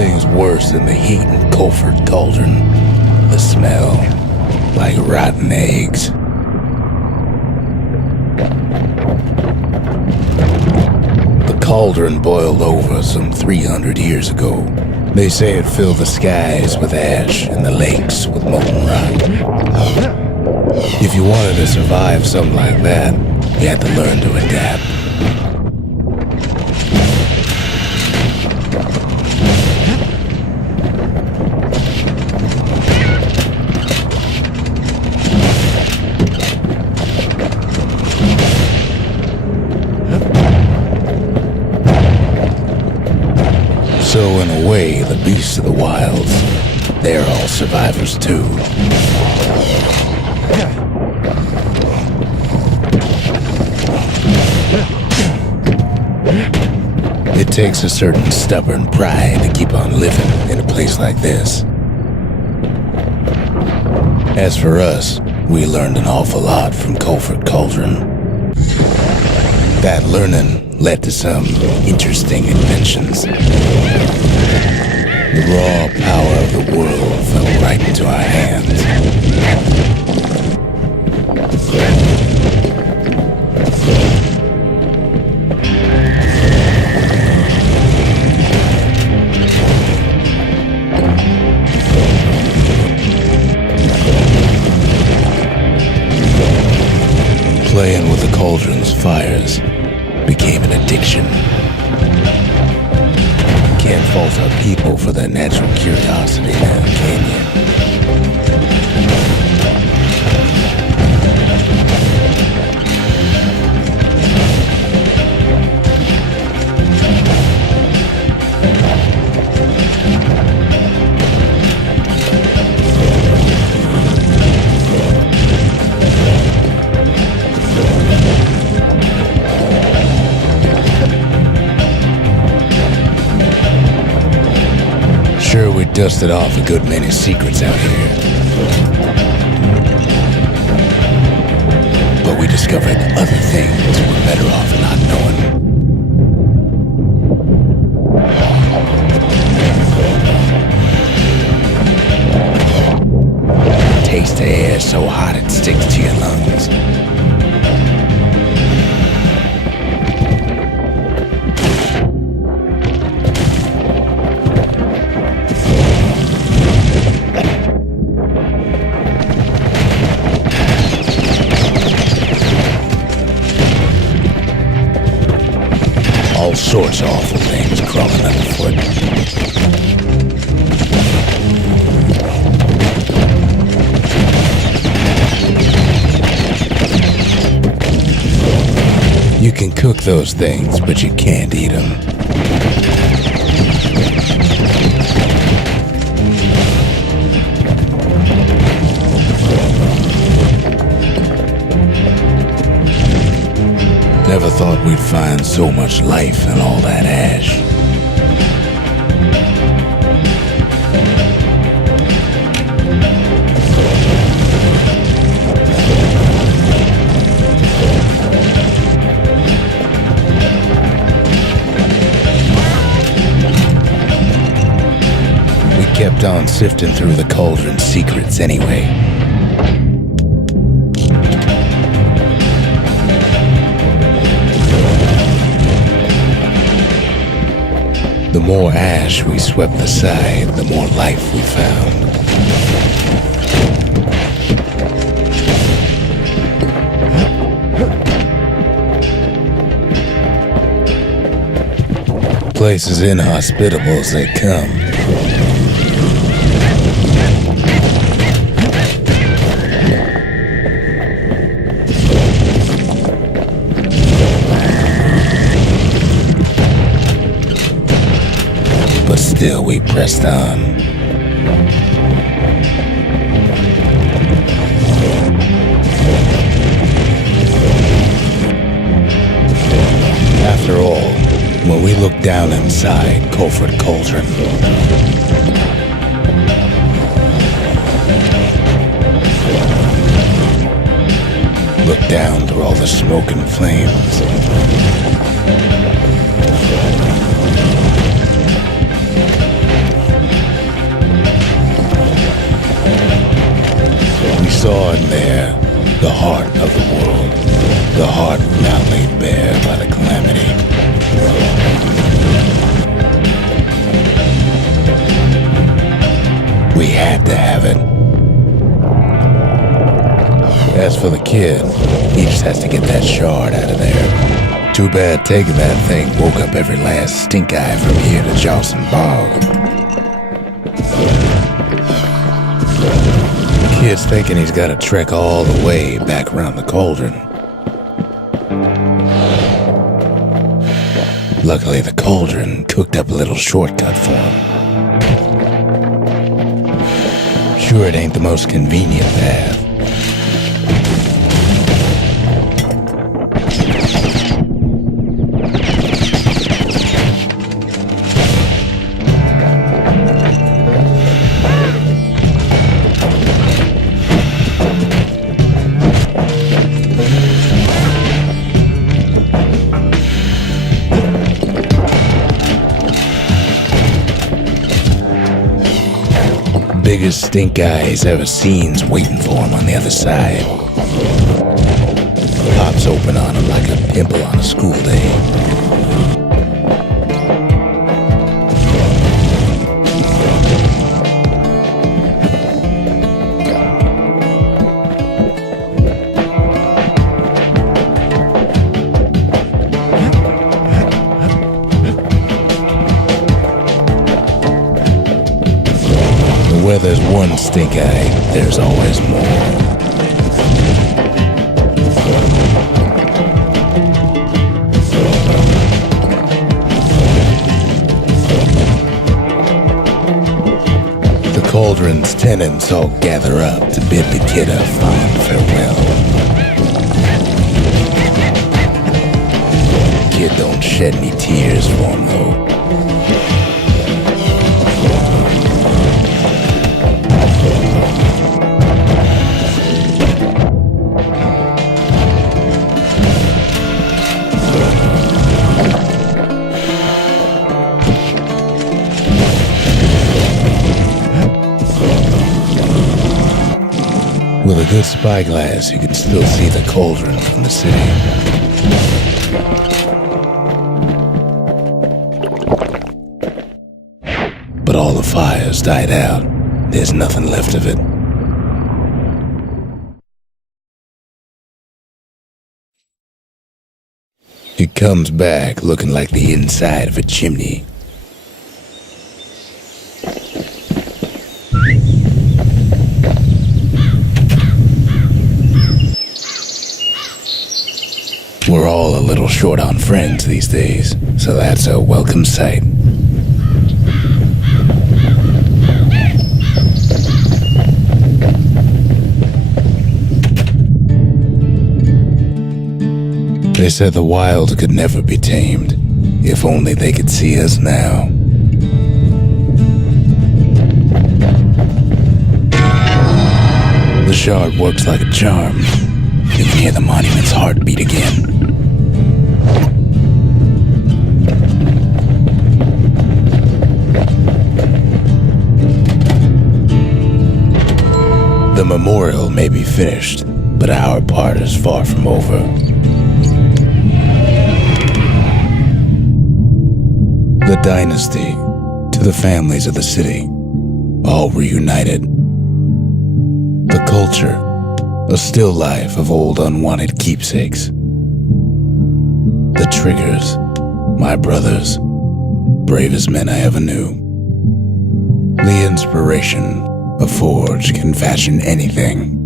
thing's worse than the heat in Colford Cauldron. The smell, like rotten eggs. The cauldron boiled over some 300 years ago. They say it filled the skies with ash and the lakes with molten rock. If you wanted to survive something like that, you had to learn to adapt. So in a way, the beasts of the wilds, they're all survivors too. It takes a certain stubborn pride to keep on living in a place like this. As for us, we learned an awful lot from Colford Cauldron. That learning led to some interesting inventions. The raw power of the world fell right into our hands. Playing with the cauldron's fires became an addiction. Can't fault our people for their natural curiosity now, can you? Sure, we dusted off a good many secrets out here. But we discovered other things we're better off not knowing. Taste the air so hot it sticks to your lungs. All sorts of awful things crawling underfoot. You can cook those things, but you can't eat them. Never thought we'd find so much life in all that ash. We kept on sifting through the cauldron's secrets anyway. The more ash we swept aside, the more life we found. Place as inhospitable as they come. But still we pressed on. After all, when we looked down inside Colford Cauldron, looked down through all the smoke and flames, saw in there the heart of the world, the heart now laid bare by the calamity. We had to have it. As for the kid, he just has to get that shard out of there. Too bad taking that thing woke up every last stink eye from here to Johnson Bog. Kid's thinking he's got to trek all the way back around the cauldron. Luckily, the cauldron cooked up a little shortcut for him. Sure, it ain't the most convenient path. Biggest stink eye he's ever seen's waiting for him on the other side. Pops open on him like a pimple on a school day. Where there's one stink eye, there's always more. The cauldron's tenants all gather up to bid the kid a fond farewell. Kid don't shed any tears for him though. With a good spyglass, you can still see the cauldron from the city. But all the fires died out. There's nothing left of it. It comes back looking like the inside of a chimney. We're all a little short on friends these days, so that's a welcome sight. They said the wild could never be tamed, if only they could see us now. The shard works like a charm. You can hear the monument's heartbeat again. The memorial may be finished, but our part is far from over. The dynasty, to the families of the city, all reunited. The culture, a still life of old unwanted keepsakes. The triggers, my brothers, bravest men I ever knew. The inspiration, a forge can fashion anything.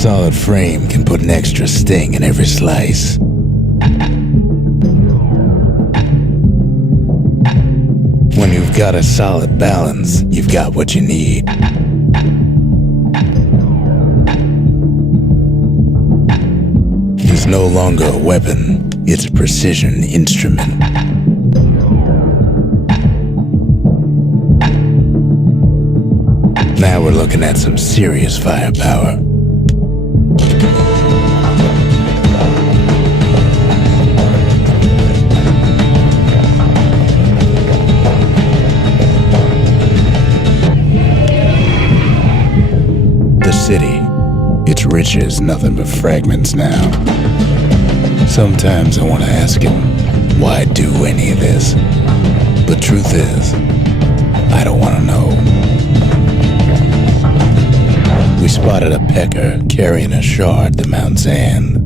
solid frame can put an extra sting in every slice. When you've got a solid balance, you've got what you need. It's no longer a weapon, it's a precision instrument. Now we're looking at some serious firepower. The city, its riches nothing but fragments now. Sometimes I want to ask him, why do any of this? But truth is, I don't want to know. We spotted a pecker carrying a shard to Mount Zan.